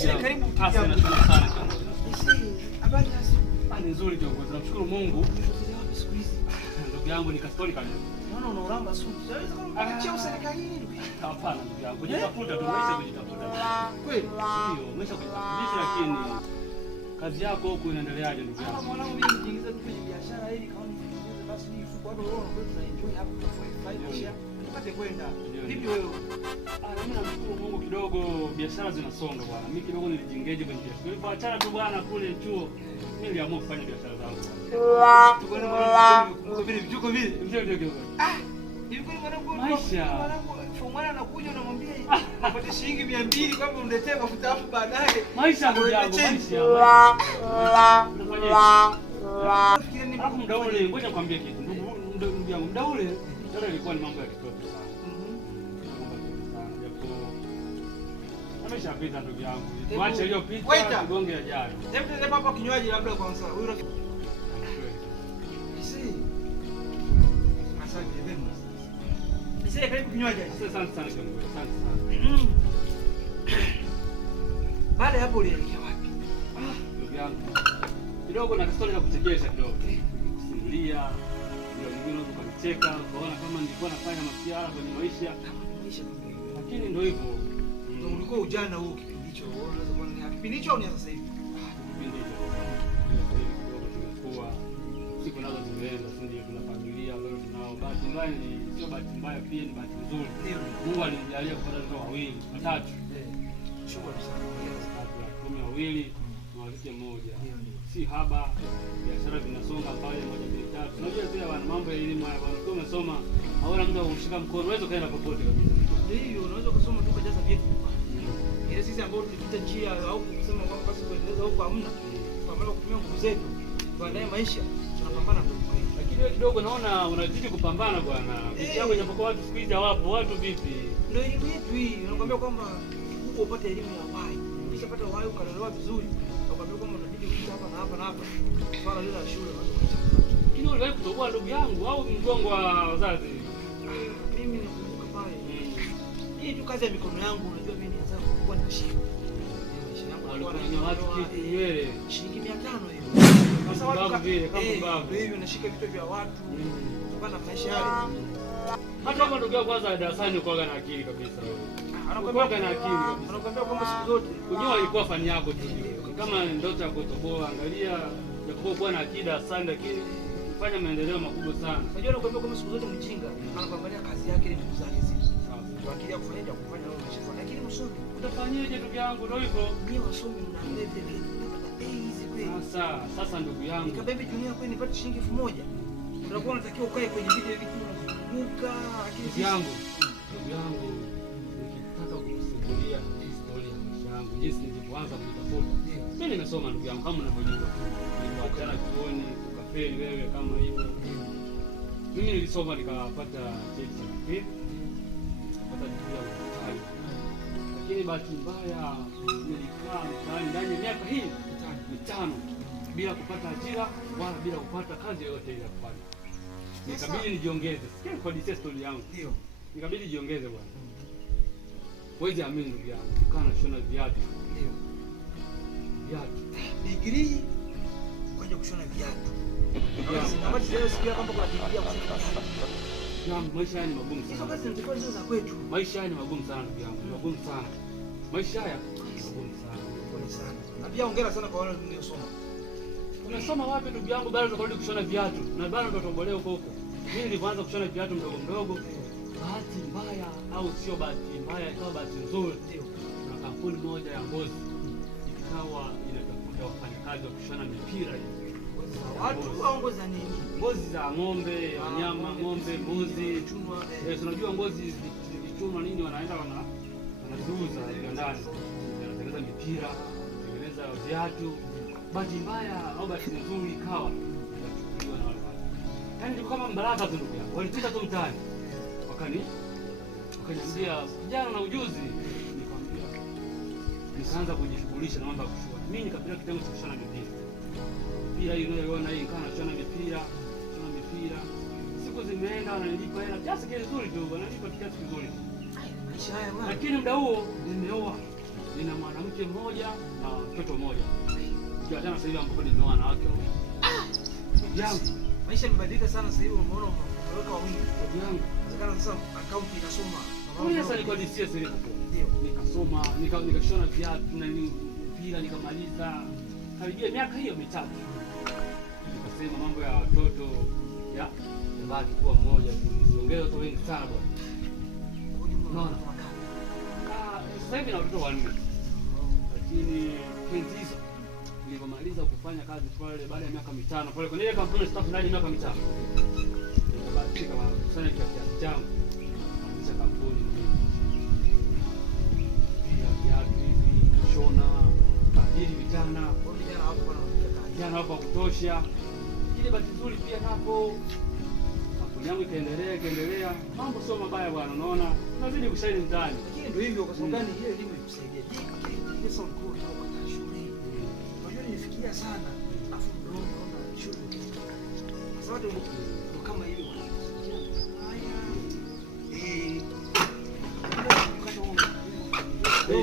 Karibu sana sana. Habari ni nzuri kiongozi. Tunamshukuru Mungu. Ndugu yangu ni Kastori kabisa. Naona unauramba suti. Unaweza kuachia serikalini. Hapana ndugu yangu. Kujitafuta tu, maisha kujitafuta. Kweli? Ndio, maisha kujitafuta lakini kazi yako huko inaendeleaje ndugu yangu? Mwanangu mimi nijiingiza tu kwenye biashara ili kaoni nifunguze basi ni fuko hapo roho na kwetu enjoy hapo kwa faida. Tupate kwenda. Vipi wewe? Mimi namshukuru Mungu kidogo biashara zinasonga bwana. Mimi kidogo nilijiengage kwenye biashara. Nilipoachana tu bwana kule chuo. Mimi niliamua kufanya biashara zangu. Tukwenda kwa vile vituko vile. Ndio. Hivi kwani mwanangu maisha. Mwana anakuja unamwambia unapata shilingi 200 kwamba uniletee mafuta hapo baadaye. Maisha ndugu yangu, maisha. Unafanya hapo muda ule, ngoja nikwambie kitu. Ndugu yangu, muda ule ndio ilikuwa ni mambo ya kitoto sana. Ameshapita ndugu yangu. Mwache iliyopita kigonge yajayo. Hebu tuende hapa kinywaji labda kwanza. Huyo Sasa karibu kinywaji. Asante sana kiongozi. Asante sana. Baada ya hapo ulielekea wapi? Ndugu yangu. Kidogo na story ya kuchekesha kidogo. Kusimulia. Ndio mwingine unaweza kucheka, ukaona kama nilikuwa nafanya masiara kwenye maisha. Lakini ndio hivyo. Ndio ulikuwa ujana huo kipindi hicho. Unaweza kuona kipindi hicho au ni sasa hivi? Kipindi hicho. Kidogo tumekuwa. Siku nazo zimeenda, si ndio kuna familia ambayo tunao. Bahati mbaya ni sio bahati mbaya pia ni bahati nzuri. Mungu alinijalia kupata watoto wawili, watatu. Shukrani sana. Watoto wawili na wake mmoja. Si haba, biashara zinasonga pale moja mbili tatu. Unajua pia wana mambo ya elimu haya, wanakuwa umesoma, hauna mtu kukushika mkono, unaweza kaenda popote kabisa. Ndio, unaweza kusoma tu kajaza vitu. Ile sisi ambao tulipita njia au kusema kwamba basi kuendeleza huko hamna. Kwa maana kutumia nguvu zetu, baadaye maisha tunapambana kwa maisha. Lakini wewe kidogo naona unazidi kupambana bwana. Mchango japokuwa watu siku hizi hawapo, watu vipi? Ndio elimu yetu hii, nakwambia kwamba huko upate elimu ya uhai. Ukishapata uhai ukalelewa vizuri, nakwambia kwamba unabidi ukija hapa na hapa na hapa. Swala lile la shule unaweza kuchukua. Lakini uliwahi kutoboa ndugu yangu au mgongo wa wazazi? Mimi nakumbuka pale. Hii tu kazi ya mikono yangu, unajua mimi nianza kuwa na shida. Walikuwa na watu kitu nywele shilingi 500 hiyo. Sasa watu hivi unashika vitu vya watu kutokana na maisha yale. Hata kama ndugu yako kwanza darasani uko na akili kabisa wewe. Anakuwa na akili kabisa. Anakuambia kwamba siku zote kunyoa ilikuwa fani yako tu. Kama ndoto ya kutoboa, angalia japokuwa bwana akida sana lakini kufanya maendeleo makubwa sana. Unajua anakuambia kwamba siku zote mjinga anakuangalia kazi yake ile ndugu zake sisi. Kwa akili ya kufanya ya kufanya wewe unashika. Lakini msomi utafanyaje ndugu yangu ndio hivyo? Mimi wasomi mna level hizi kweli. Sasa ndugu yangu. Kabebe dunia kweli nipate shilingi 1000. Unakuwa unatakiwa ukae kwenye video vitu unazunguka akili yangu. Ndugu yangu nikitaka kukusimulia historia ya maisha yangu jinsi nilivyoanza kutafuta. Mimi nimesoma ndugu yangu kama unavyojua. Nilipoachana chuoni ukafeli wewe kama hivyo. Mimi nilisoma nikapata cheti cha pili. Nikapata digrii ya udaktari. Lakini bahati mbaya nilikaa mtaani ndani ya miaka hii mitano bila kupata ajira wala bila kupata kazi yoyote ile ya kufanya. Nikabidi nijiongeze. Sikia kwa detail story yangu. Ndio. Nikabidi nijiongeze bwana. Wewe amini ndugu yangu, nikaa nashona viatu. Ndio. Viatu. Degree kwaje kushona viatu. Kama leo sikia kwamba kwa degree ya kushona viatu. Jambo maisha ni magumu sana. Hizo kazi zilikuwa hizo za kwetu. Maisha ni magumu sana ndugu yangu, magumu sana. Maisha haya ni magumu sana. Pole sana. Na pia hongera sana kwa wale mliosoma. Umesoma wapi ndugu yangu bado unakarudi kushona viatu? Na bado ndo tobolea huko huko. Mimi nilianza kushona viatu mdogo mdogo. Bahati mbaya au sio bahati mbaya, ikawa bahati nzuri. Ndio. Na kampuni moja ya ngozi ikawa inatafuta wafanyakazi wa kushona mipira hiyo. Watu waongoza nini? Ngozi za ng'ombe, wanyama, ng'ombe, mbuzi, chuma. Unajua ngozi zikichunwa nini wanaenda wanaziuza ndani. Wanatengeneza mipira, wanatengeneza viatu. Bahati mbaya au bahati nzuri ikawa inachukuliwa na wale watu. Yaani ni kama mbaraka tu ndugu yangu. Walipita tu mtaani. Wakaniambia vijana na ujuzi. Nikamwambia nikaanza kujishughulisha na mambo ya kushona. Mimi nikapenda kitengo cha kushona mipira. Pia hiyo unayoona hii nikawa nashona mipira. Siku zimeenda wananilipa hela kiasi kizuri tu, wananipa kiasi kizuri. Maisha haya bwana. Lakini muda huo nimeoa. nina mwanamke mmoja na mtoto mmoja. Ukiachana sasa hivi ambapo nimeoa wanawake wawili. Yangu maisha yamebadilika sana sasa hivi, umeona umeweka wawili. Yangu Inawezekana sasa akaunti inasoma. Sasa nilikuwa DCS nilipokuwa. Ndio. Nikasoma, nikashona viatu na mpira nikamaliza. Karibia miaka hiyo mitatu. Nikasema mambo ya watoto yabaki kuwa mmoja tu. Nisiongeze watu wengi sana bwana. Unaona? Sasa hivi na watoto wanne. Lakini penzi hizo nilipomaliza kufanya kazi pale baada ya miaka mitano pale kwenye ile kampuni staff ndani ya miaka mitano. Nikabahatika kusanya kiasi changu. Kuanzisha kampuni viatu hivi, kushona, kuajiri vijana hapo kutosha. Ile bahati nzuri pia napo kampuni yangu ikaendelea. Mambo sio mabaya bwana, unaona? Tunazidi kushaini mtaani. Lakini ndio hivyo kwa sababu gani ile elimu ikusaidia. Ile sound cool na kwa shule. Unajua nifikiria sana. Afu ndio naona shule. Kwa sababu ndio kama hivi bwana.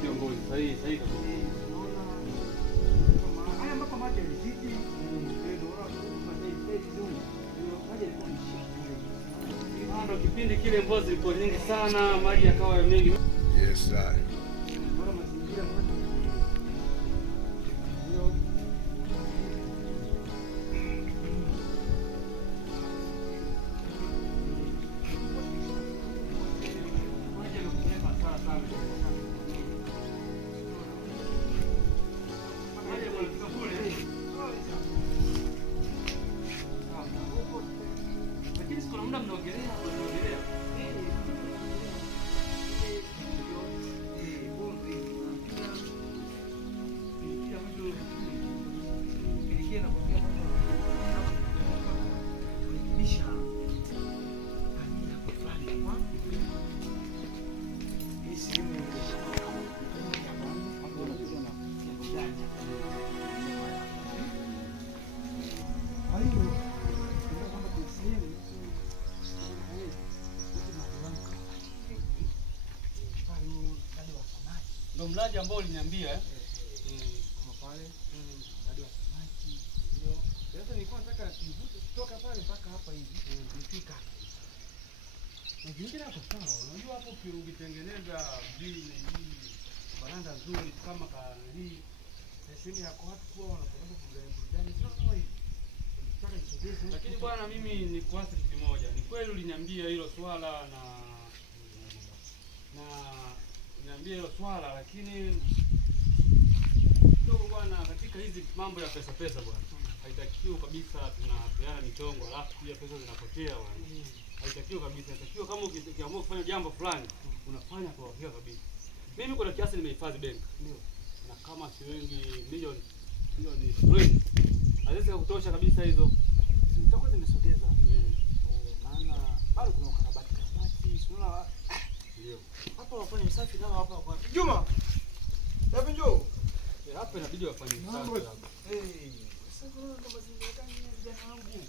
Kiongozi sahihi kabisa. Haya mpaka maji yalizidi. Ndio Ndio kipindi kile mvua zilikuwa nyingi sana, maji yakawa mengi. Yes, sir. Lakini kuna muda mnaongelea. Ndio mradi ambao uliniambia kama pale mradi wa samaki. Ndio. Sasa nilikuwa nataka nivute kutoka pale mpaka hapa hivi. Nifika. na vingine hapo sawa. Unajua hapo ukitengeneza vile hii baranda nzuri kama kanali sehemu yako watu kwa wanapenda burudani sio kama hivi. Nataka nisogeze. Lakini bwana mimi ni kuasi kitu kimoja. Ni kweli uliniambia hilo swala na niambia hilo swala, lakini kidogo bwana, katika hizi mambo ya pesa bwana, haitakiwi kabisa tunapeana michongo alafu pia pesa zinapotea bwana. Haitakiwi kabisa. Haitakiwi kama ukiamua kufanya jambo fulani unafanya kwa uhakika kabisa. Mimi kuna kiasi nimehifadhi benki. Ndio. Na kama shilingi milioni 20 haiwezi kutosha kabisa hizo. Zitakuwa zimesogeza. Maana bado kuna ukarabati unaona. Ndio. Hapa wafanye usafi nao hapa kwa Juma. Hebu njoo. Hapa inabidi wafanye usafi hapa. Sasa kuna mazingira gani ya vijana wangu?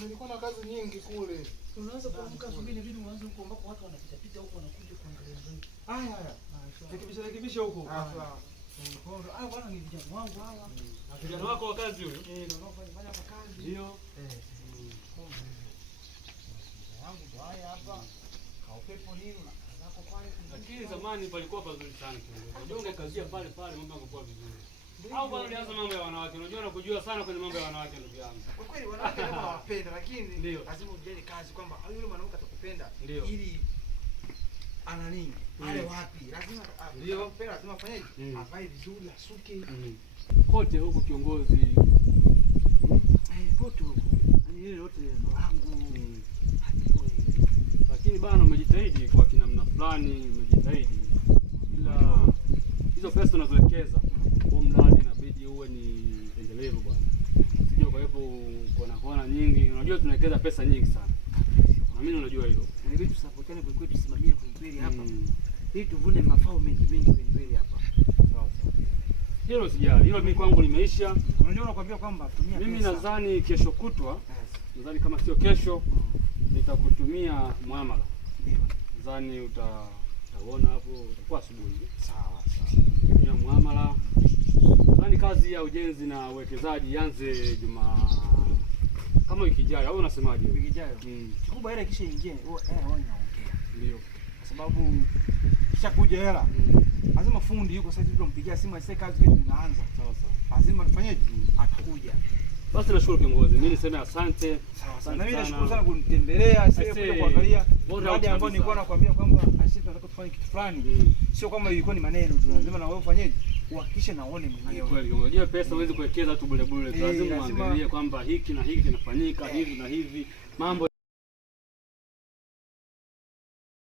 Nilikuwa na kazi nyingi kule. Unaweza kuamka asubuhi na vipi uanze huko ambako watu wanapita pita huko wanakuja kuangalia nzuri. Haya. Rekebisha huko. Bwana ni vijana wangu hawa. Na vijana wako wa kazi huyo? Ndio wanafanya hapa kazi. Ndio. Wangu ndo haya hapa. Kaupepo nini na zako pale. Lakini zamani palikuwa pazuri sana kiongozi. Unajua ungekazia pale mambo yangekuwa vizuri. Au bwana ulianza mambo ya wanawake. Unajua nakujua sana kwenye mambo ya wanawake ndugu yangu. Kwa kweli wanawake kama hawapenda lakini lazima ujali kazi kwamba yule mwanamke atakupenda ili ana nini? Ale wapi? Lazima atakupenda, lazima afanyeje? Avae vizuri, asuke. Kote huko kiongozi. Kote huko. Yaani ile yote ndo wangu. Lakini bana umejitahidi kwa kinamna fulani, umejitahidi. Ila hizo pesa tunazowekeza kwa mradi inabidi uwe ni endelevu bwana. Sio kwa hivyo kuona nyingi. Unajua tunawekeza pesa nyingi sana. Na mimi unajua hilo. Inabidi tusapotiane kwa kweli, tusimamie kwa kweli hapa. Ili tuvune mafao mengi kwa kweli hapa. Sawa sawa. Hilo sijali. Hilo mimi kwangu limeisha. Unajua nakwambia kwamba tumia pesa. Mimi nadhani kesho kutwa, nadhani kama sio kesho, nitakutumia muamala. Nadhani utaona hapo utakuwa asubuhi. Sawa sawa. ya muamala. Nadhani kazi ya ujenzi na uwekezaji ianze kama wiki ijayo au unasemaje? Wiki ijayo. Kikubwa hela kisha ingie, hela inaongea. Ndio. Kwa sababu kisha kuja hela. Lazima fundi yuko sasa hivi tunampigia simu aseme kazi yetu inaanza. Sawa sawa. Lazima tufanyeje? Atakuja. Basi nashukuru kiongozi. Mimi niseme asante. Sawa. Na mimi nashukuru sana kunitembelea, sasa kuja kuangalia. Baada ambao nilikuwa nakwambia kwamba sisi tunataka tufanye kitu fulani. Sio kama ilikuwa ni maneno tu. Lazima na wewe ufanyeje? Uhakikishe naone mwenyewe. Kweli, unajua pesa huwezi kuwekeza tu bure bure. Lazima uangalie kwamba hiki na hiki kinafanyika hivi na hivi. Mambo